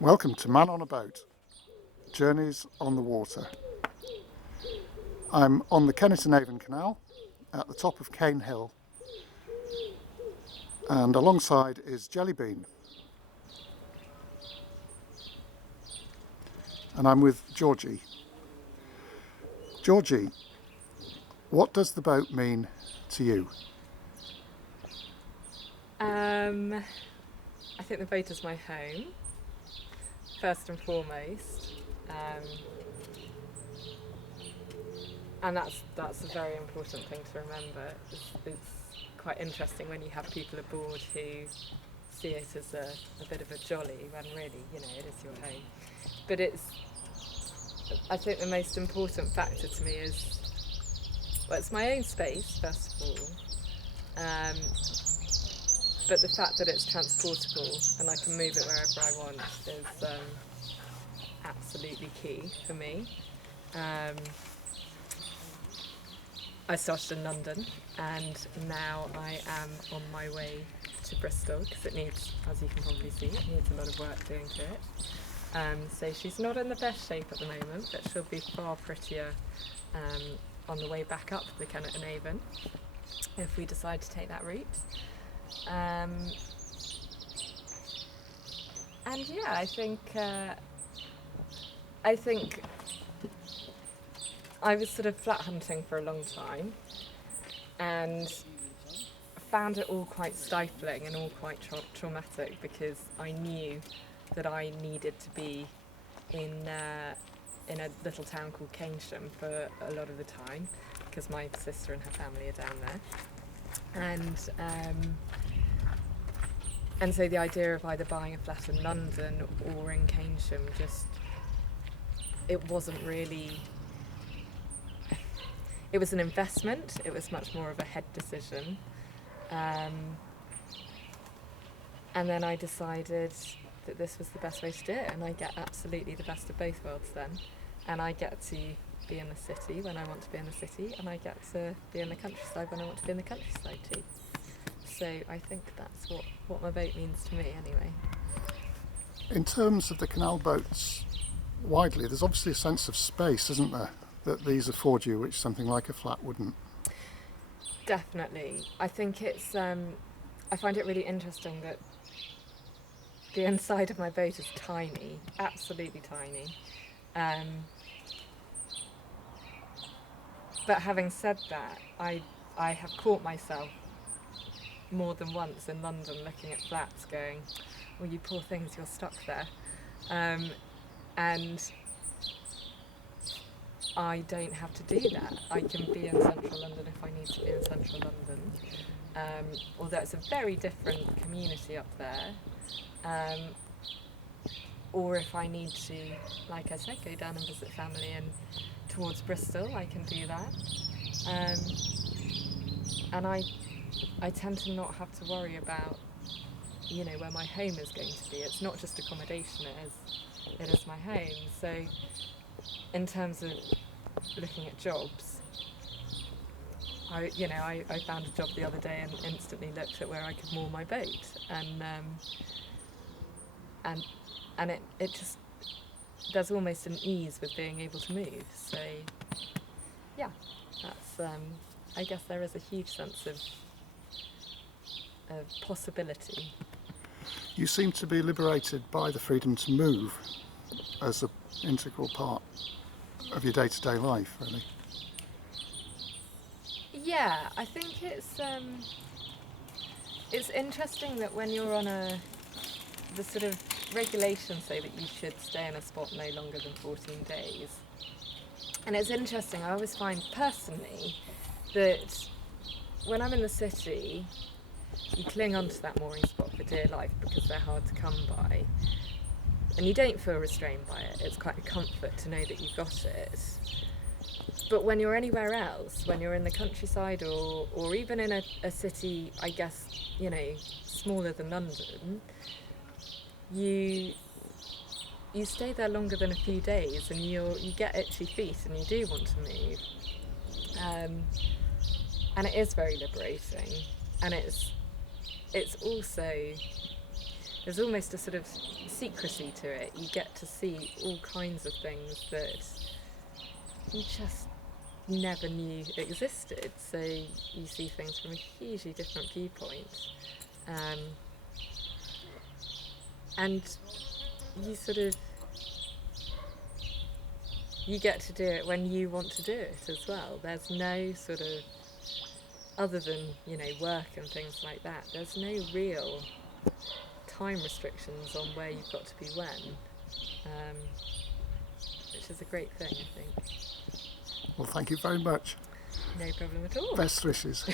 Welcome to Man on a Boat, Journeys on the Water. I'm on the Kennet Avon Canal at the top of Caen Hill, and alongside is Jellybean. And I'm with Georgie. Georgie, what does the boat mean to you? I think the boat is my home, first and foremost, and that's a very important thing to remember. It's quite interesting when you have people aboard who see it as a bit of a jolly, when really, it is your home. But I think the most important factor to me is, well, it's my own space, first of all, but the fact that it's transportable and I can move it wherever I want is absolutely key for me. I started in London and now I am on my way to Bristol because it needs, as you can probably see, it needs a lot of work doing to it. So she's not in the best shape at the moment, but she'll be far prettier on the way back up the Kennet Avon if we decide to take that route. And yeah, I think I was sort of flat hunting for a long time and found it all quite stifling and all quite traumatic because I knew that I needed to be in a little town called Keynsham for a lot of the time because my sister and her family are down there. And so the idea of either buying a flat in London or in Keynsham it wasn't really, it was an investment, it was much more of a head decision. And then I decided that this was the best way to do it, and I get absolutely the best of both worlds then. And I get to be in the city when I want to be in the city, and I get to be in the countryside when I want to be in the countryside too. So I think that's what my boat means to me anyway. In terms of the canal boats widely, there's obviously a sense of space, isn't there, that these afford you, which something like a flat wouldn't? Definitely. I think it's, I find it really interesting that the inside of my boat is tiny, absolutely tiny. But having said that, I have caught myself more than once in London looking at flats going, well, you poor things, you're stuck there. And I don't have to do that. I can be in central London if I need to be in central London. Although it's a very different community up there. Or if I need to, like I said, go down and visit family and towards Bristol, I can do that. And I tend to not have to worry about, where my home is going to be. It's not just accommodation, it is my home. So in terms of looking at jobs, I found a job the other day and instantly looked at where I could moor my boat, and it just, there's almost an ease with being able to move. So yeah, that's I guess there is a huge sense of possibility. You seem to be liberated by the freedom to move as an integral part of your day-to-day life, really. Yeah, I think it's interesting that when you're on the sort of regulations say that you should stay in a spot no longer than 14 days. And it's interesting, I always find personally that when I'm in the city, you cling onto that mooring spot for dear life because they're hard to come by. And you don't feel restrained by it. It's quite a comfort to know that you've got it. But when you're anywhere else, when you're in the countryside or even in a city, I guess, smaller than London, you stay there longer than a few days and you get itchy feet and you do want to move. And it is very liberating. And it's also there's almost a sort of secrecy to it. You get to see all kinds of things that you just never knew existed. So you see things from a hugely different viewpoint. And you sort of, you get to do it when you want to do it as well. There's no sort of, other than, you know, work and things like that, there's no real time restrictions on where you've got to be when, which is a great thing, I think. Well, thank you very much. No problem at all. Best wishes.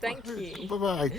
Thank you. Bye-bye.